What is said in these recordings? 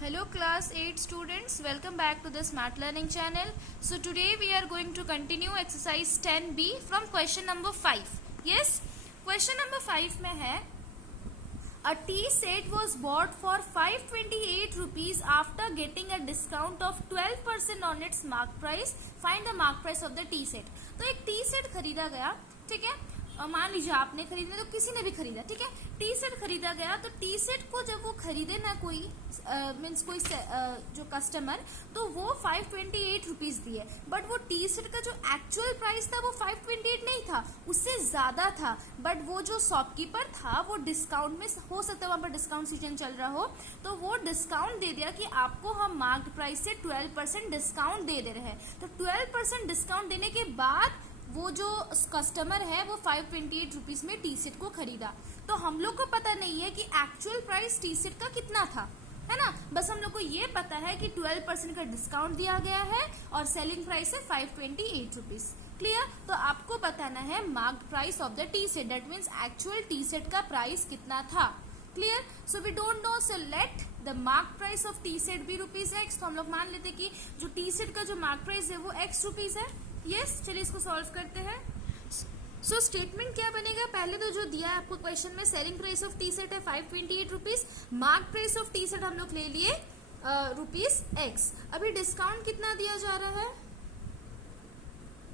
Hello class 8 students, welcome back to the Smart Learning channel. So today we are going to continue exercise 10B from question number 5. Yes, question number 5 में है a tea set was bought for 528 rupees after getting a discount of 12% on its mark price. Find the mark price of the tea set. तो एक T set खरीदा गया, ठीक है। मान लीजिए आपने खरीदा तो किसी ने भी खरीदा, ठीक है। टी सेट खरीदा गया तो टी सेट को जब वो खरीदे ना कोई मीन्स कोई जो कस्टमर, तो वो 528 रुपीज दिए, बट वो टी सेट का जो एक्चुअल प्राइस था वो 528 नहीं था, उससे ज्यादा था। बट वो जो शॉपकीपर था वो डिस्काउंट में, हो सकता है वहां पर डिस्काउंट सीजन चल रहा हो, तो वो डिस्काउंट दे दिया कि आपको हम मार्केट प्राइस से 12% डिस्काउंट दे रहे हैं। तो 12% डिस्काउंट देने के बाद वो जो कस्टमर है वो 528 रुपीज में टी सेट को खरीदा। तो हम लोग को पता नहीं है कि एक्चुअल प्राइस टी सेट का कितना था, है ना। बस हम लोग को ये पता है कि 12% का डिस्काउंट दिया गया है और सेलिंग प्राइस है 528 रुपीज। क्लियर। तो आपको बताना है marked price of the tea set, that means actual tea set का प्राइस कितना था। Clear. So we don't know, so let the mark price of tea set be ₹x। तो हम लोग मान लेते कि जो टी सेट का जो मार्क प्राइस है वो x रुपीज है। यस, चलिए इसको सॉल्व करते हैं। सो स्टेटमेंट क्या बनेगा, पहले तो जो दिया है आपको क्वेश्चन में, selling price of tea set है 528 rupees, mark price of tea set हम लोग ले लिए ₹x। अभी डिस्काउंट कितना दिया जा रहा है,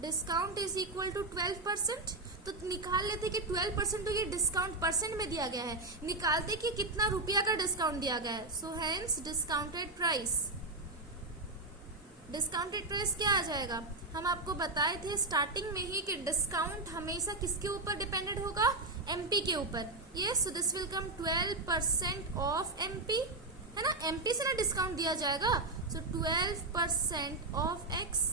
डिस्काउंट इज इक्वल टू 12%। तो निकाल लेते कि 12% तो ये डिस्काउंट परसेंट में दिया गया है, निकालते कि कितना रुपया का डिस्काउंट दिया गया है। So hence discounted price, discounted price क्या आ जाएगा, हम आपको बताए थे स्टार्टिंग में ही कि डिस्काउंट हमेशा किसके ऊपर डिपेंडेंट होगा, एमपी के ऊपर। Yes, so this will come 12% of MP, है ना, एमपी से ना डिस्काउंट दिया जाएगा। सो 12% ऑफ एक्स।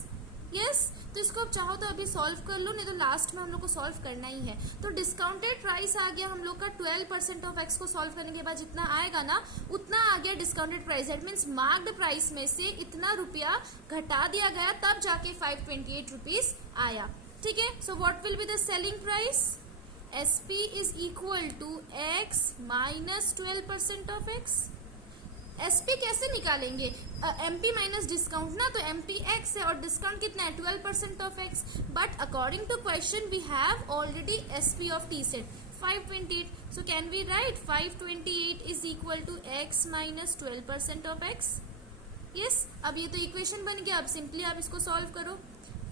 यस, तो इसको आप चाहो तो अभी सॉल्व कर लो, नहीं तो लास्ट में हम लोग को सॉल्व करना ही है। तो डिस्काउंटेड प्राइस आ गया हम लोग का 12% ऑफ एक्स को सॉल्व करने के बाद जितना आएगा ना उतना आ गया discounted price, that means marked price में से इतना रुपया घटा दिया गया, तब जाके 528 रुपीज आया। ठीक है। So what will be the selling price, SP is equal to x minus 12% of x. SP कैसे निकालेंगे, एमपी माइनस डिस्काउंट ना, तो एमपी एक्स है और डिस्काउंट कितना है 12% of x. But according to question we have already SP of tea set 528, so can we write 528 is equal to x minus 12% of x. Yes, अब ये तो equation बन गया, अब सिंपली आप इसको सॉल्व करो।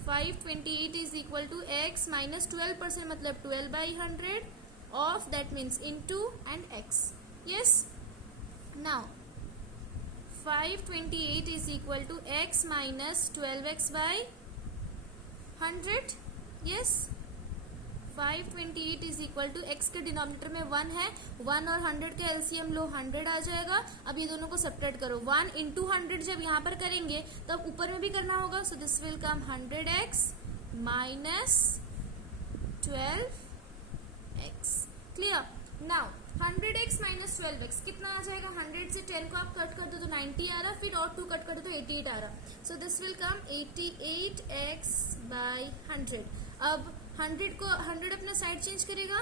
528 is equal to x minus 12%, मतलब 12/100 of, that means into and x. Yes, now 528 is equal to x minus 12x by 100. Yes, 528 is equal to x के डिनोमिनेटर में 1 है, 1 और 100 का एलसीएम लो 100 आ जाएगा। अब ये दोनों को सब्ट्रैक्ट करो, 1 into 100 जब यहाँ पर करेंगे तब ऊपर में भी करना होगा। So this will come 100x minus 12x। Clear. Now 100x minus 12x कितना आ जाएगा, 100 से 10 को आप कट कर दो तो 90 आ रहा, फिर और 2 कट कर दो तो 88 आ रहा। So this will come 88x by 100। अब 100 को 100 अपना साइड चेंज करेगा,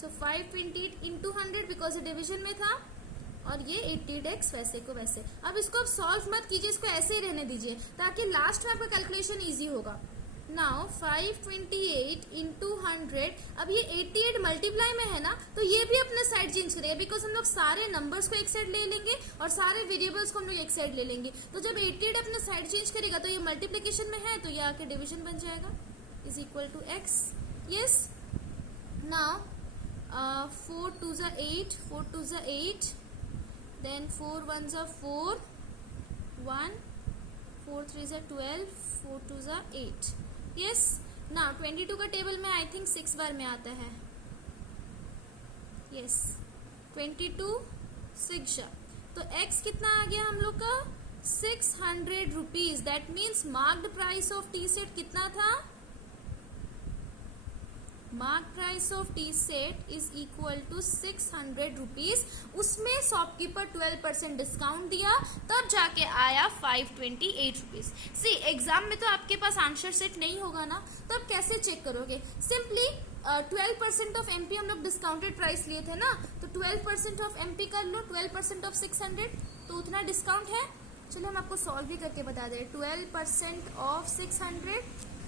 सो 528 इंटू 100 बिकॉज ये डिविजन में था, और ये 88x वैसे को वैसे। अब इसको आप सॉल्व मत कीजिए, इसको ऐसे ही रहने दीजिए ताकि लास्ट में आपका कैलकुलेशन ईजी होगा। नाउ 528 इंटू 100, अब ये 88 मल्टीप्लाई में है ना, तो ये भी अपना साइड चेंज करेगा, बिकॉज हम लोग सारे नंबर्स को एक साइड ले लेंगे और सारे वेरिएबल्स को हम लोग एक साइड ले लेंगे। तो जब 88 अपना साइड चेंज करेगा तो ये मल्टीप्लीकेशन में है, तो ये आके डिवीजन बन जाएगा, is equal to x. Yes, now 4 2 ज़ा 8, 4 2 ज़ा 8, देन 4 1 ज़ा 4, 1, 4 3 ज़ा 12, 4 2 ज़ा 8। यस, नाउ 22 का टेबल में आई थिंक 6 बार में आता है। यस, 22 6 तो x कितना आ गया हम लोग का 600 rupees, that means marked price of tea set कितना था, mark price of tea set is equal to 600 rupees. उसमें शॉपकीपर 12% डिस्काउंट दिया, तब जाके आया 528 रुपीज। सी एग्जाम में तो आपके पास आंसर सेट नहीं होगा ना, तब कैसे चेक करोगे, सिंपली 12% ऑफ एमपी हम लोग डिस्काउंटेड प्राइस लिए थे ना, तो 12% ऑफ एमपी कर लो, 12% ऑफ 600 तो उतना डिस्काउंट है। चलो हम आपको सॉल्व भी करके बता दें। 12% ऑफ 600,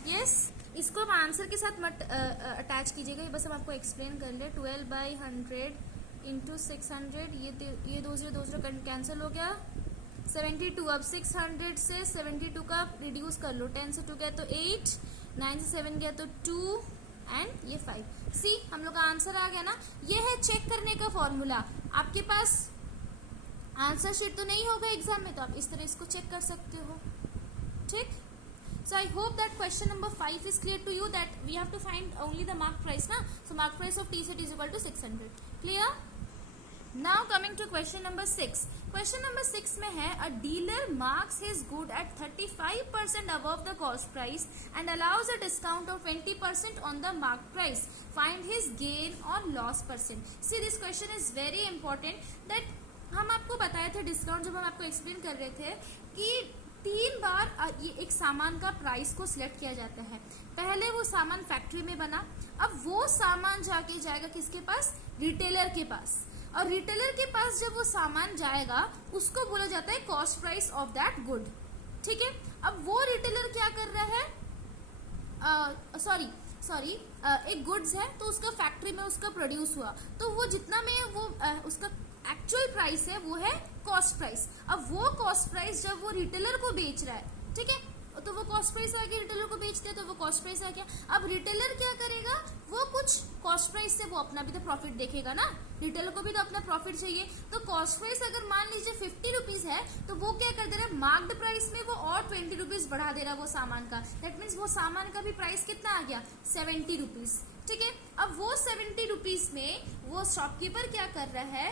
यस। इसको हम आंसर के साथ मत अटैच कीजिएगा, ये बस हम आपको एक्सप्लेन कर ले। 12/100 इंटू 600, ये 2 कैंसिल हो गया। 72, अब 600 से 72 का रिड्यूस कर लो। 10 से 2 गया तो 8, 9 से 7 गया तो 2 एंड ये 5। सी हम लोग का आंसर आ गया ना। ये है चेक करने का फॉर्मूला। आपके पास आंसर शीट तो नहीं होगा एग्जाम में, तो आप इस तरह इसको चेक कर सकते हो, ठीक। So I hope that question number 5 is clear to you, that we have to find only the mark price na. So mark price of T set is equal to 600. Clear? Now coming to question number 6. Question number 6 में है, a dealer marks his good at 35% above the cost price and allows a discount of 20% on the mark price. Find his gain or loss percent. See, this question is very important. That हम आपको बताए थे discount, जब हम आपको explain कर रहे थे कि 3 बार ये एक सामान का प्राइस को सिलेक्ट किया जाता है। पहले वो सामान फैक्ट्री में बना, अब वो सामान जाके जाएगा किसके पास? रिटेलर के पास। और रिटेलर के पास जब वो सामान जाएगा उसको बोला जाता है cost price of that good, ठीक है। अब वो रिटेलर क्या कर रहा है, सॉरी एक गुड्स है तो उसका फैक्ट्री में उसका प्रोड्यूस हुआ, तो वो जितना में वो उसका एक्चुअल प्राइस है वो है कॉस्ट प्राइस। अब वो कॉस्ट प्राइस जब वो रिटेलर को बेच रहा है, ठीक है, तो वो कॉस्ट प्राइस आ गया, रिटेलर को बेचते हैं तो वो कॉस्ट प्राइस आ गया। अब रिटेलर क्या करेगा, वो कुछ कॉस्ट प्राइस से वो अपना भी तो प्रॉफिट देखेगा ना, रिटेलर को भी तो अपना प्रॉफिट चाहिए। तो कॉस्ट प्राइस अगर मान लीजिए 50 रुपीज है, तो वो क्या कर दे रहा है, मार्क्ड प्राइस में वो और 20 रुपीज बढ़ा दे रहा है वो सामान का। दैट मीन्स वो सामान का भी प्राइस कितना आ गया, 70 रुपीज, ठीक है। अब वो 70 रुपीज में वो शॉपकीपर क्या कर रहा है,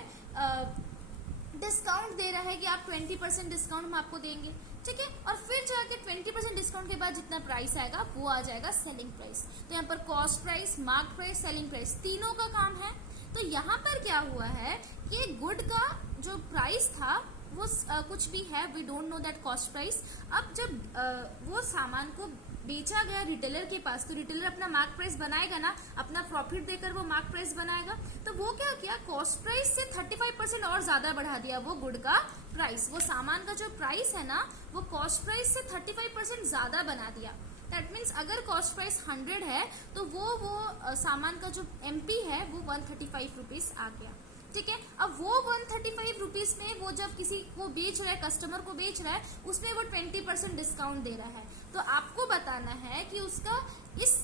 डिस्काउंट दे रहा है कि आप 20% डिस्काउंट हम आपको देंगे, ठीक है। और फिर जाके 20% डिस्काउंट के बाद जितना प्राइस आएगा वो आ जाएगा सेलिंग प्राइस। तो यहाँ पर cost price, mark price, selling price तीनों का काम है। तो यहाँ पर क्या हुआ है कि गुड का जो प्राइस था वो कुछ भी है, we don't know that cost price. अब जब वो सामान को बेचा गया रिटेलर के पास, तो रिटेलर अपना मार्क प्राइस बनाएगा ना, अपना प्रॉफिट देकर वो मार्क प्राइस बनाएगा। तो वो क्या किया, कॉस्ट प्राइस से 35% और ज्यादा बढ़ा दिया वो गुड का प्राइस। वो सामान का जो प्राइस है ना, वो कॉस्ट प्राइस से 35% ज्यादा बना दिया। दैट मीन्स अगर कॉस्ट प्राइस 100 है तो वो सामान का जो MP है वो 135 रुपीज आ गया, ठीक है। अब वो 135 रुपीज में वो जब किसी को बेच रहा है, कस्टमर को बेच रहा है, उसमें वो 20% डिस्काउंट दे रहा है। तो आपको बताना है कि उसका इस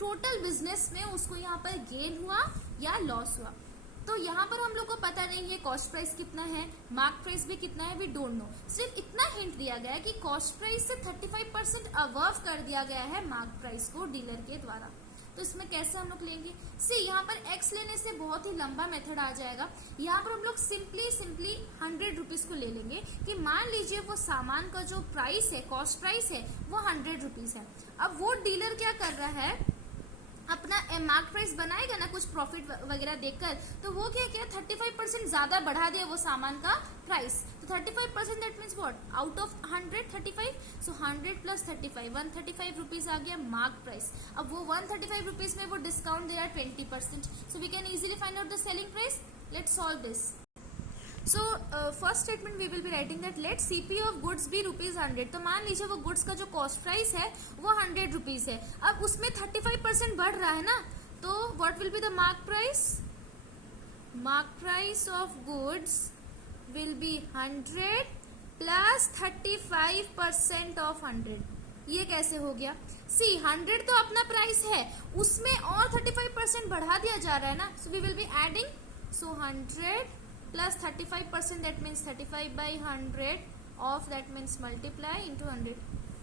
टोटल बिजनेस में उसको यहाँ पर गेन हुआ या लॉस हुआ। तो यहाँ पर हम लोग को पता नहीं है कॉस्ट प्राइस कितना है, मार्क प्राइस भी कितना है, वी डोंट नो। सिर्फ इतना हिंट दिया गया है कि कॉस्ट प्राइस से 35% अबव कर दिया गया है मार्क प्राइस को डीलर के द्वारा। तो इसमें कैसे हम लोग लेंगे, सी यहाँ पर एक्स लेने से बहुत ही लंबा मेथड आ जाएगा। यहाँ पर हम लोग सिंपली 100 रुपीज को ले लेंगे कि मान लीजिए वो सामान का जो प्राइस है, कॉस्ट प्राइस है, वो 100 रुपीज है। अब वो डीलर क्या कर रहा है, अपना मार्क प्राइस बनाएगा ना कुछ प्रॉफिट वगैरह देखकर, तो वो क्या किया, 35% ज्यादा बढ़ा दिया वो सामान का प्राइस। तो 35% that means what, out of 100 35, so 100 plus 35 135 rupees आ गया मार्क प्राइस। अब वो 135 रुपीज में वो डिस्काउंट दिया 20%, so we can easily find out the selling price. Let's solve this. So first statement we will be writing that let CP of goods be ₹100। तो मान लीजिए वो गुड्स का जो कॉस्ट प्राइस है वो 100 रुपीज है। अब उसमें 35% बढ़ रहा है ना, तो what will be the mark price, mark price of goods will be 100 plus 35% of 100। ये कैसे हो गया, सी 100 तो अपना प्राइस है, उसमें और 35% बढ़ा दिया जा रहा है ना, so we will be adding, so 100 plus 35% that means 35/100 of that means multiply into 100,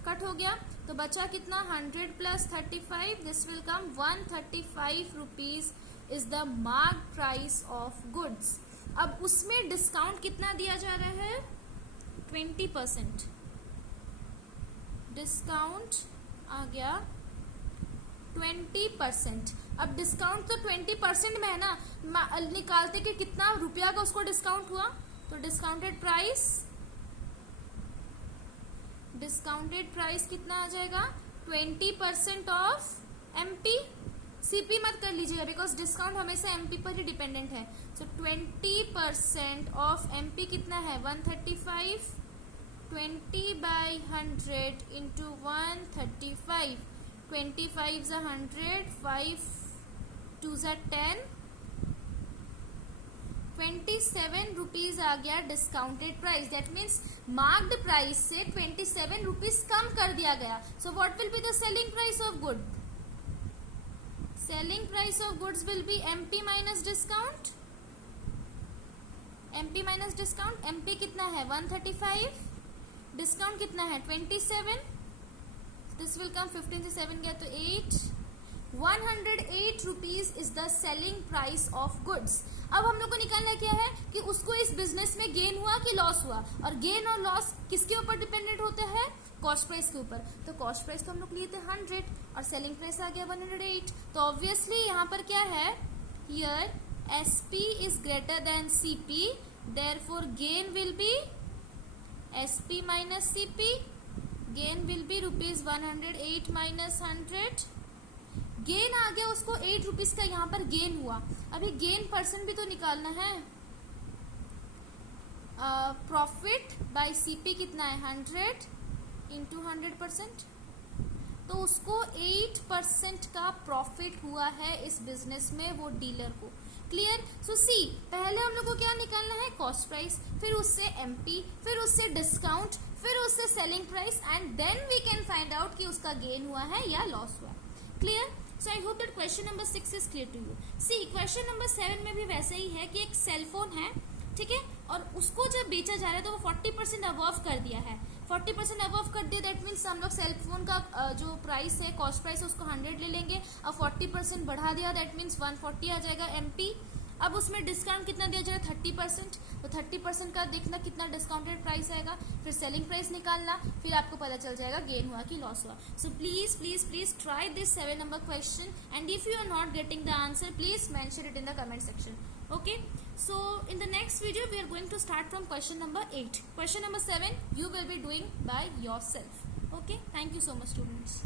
cut हो गया। तो बचा कितना, 100 plus 35, this will come 135 rupees is the mark price of goods। अब उसमें डिस्काउंट कितना दिया जा रहा है, 20%। डिस्काउंट आ गया 20%। अब डिस्काउंट तो 20% में है ना, निकालते कि कितना रुपया का उसको डिस्काउंट हुआ, तो डिस्काउंटेड प्राइस कितना आ जाएगा, 20% ऑफ MP, सीपी मत कर लीजिएगा बिकॉज डिस्काउंट हमेशा एमपी पर ही डिपेंडेंट है. सो 20% ऑफ एमपी कितना है 135. 20 by 100 into 135. 25 is 100. 5 2s are 10. 27 rupees आ गया discounted price. That means marked price से 27 रुपीज कम कर दिया गया. सो what will be the selling price of good? Selling price of goods will be MP minus discount. MP minus discount. MP कितना है 135. Discount कितना है 27. दिस विल कम 15 से 7 गया तो 8. 108 rupees is the selling price of goods. अब हम लोग को निकालना क्या है कि उसको इस बिजनेस में गेन हुआ कि लॉस हुआ. और गेन और लॉस किसके ऊपर डिपेंडेंट होता है? कॉस्ट प्राइस के ऊपर. तो कॉस्ट प्राइस तो हम लोग लिए थे 100 और सेलिंग प्राइस आ गया 108. तो ऑब्वियसली यहाँ पर क्या है, here SP is greater than CP, therefore gain will be SP minus CP. Gain will be rupees 108 minus 100. Gain आ गया उसको 8 रुपीज का यहाँ पर गेन हुआ. अभी गेन परसेंट भी तो निकालना है. प्रॉफिट बाय सीपी कितना है 100 इंटू 100%. तो उसको 8% का प्रॉफिट हुआ है इस बिजनेस में वो डीलर को. क्लियर? सो सी, पहले हम लोग को क्या निकालना है? कॉस्ट प्राइस, फिर उससे एमपी, फिर उससे डिस्काउंट, फिर उससे selling price and then we can find out कि उसका गेन हुआ है या लॉस हुआ. Clear? So I hope that question number 6 is clear to you. See, question number 7 में भी वैसे ही है कि एक सेल फोन है, ठीक है, और उसको जब बेचा जा रहा है तो वो 40% अबव कर दिया है. 40% अबव कर दिया, दैट मीन्स हम लोग सेल फोन का जो प्राइस है, कॉस्ट प्राइस है, उसको 100 ले लेंगे. अब 40% बढ़ा दिया, दैट मीन्स 140 आ जाएगा एमपी. अब उसमें डिस्काउंट कितना दिया जाएगा 30%. तो 30% का देखना कितना डिस्काउंटेड प्राइस आएगा, फिर सेलिंग प्राइस निकालना, फिर आपको पता चल जाएगा गेन हुआ कि लॉस हुआ. So please please please try this 7 number question and if you are not getting the answer please mention it in the comment section. Okay, so in the next video we are going to start from question number 8. Question number 7 you will be doing by yourself. Okay, thank you so much students.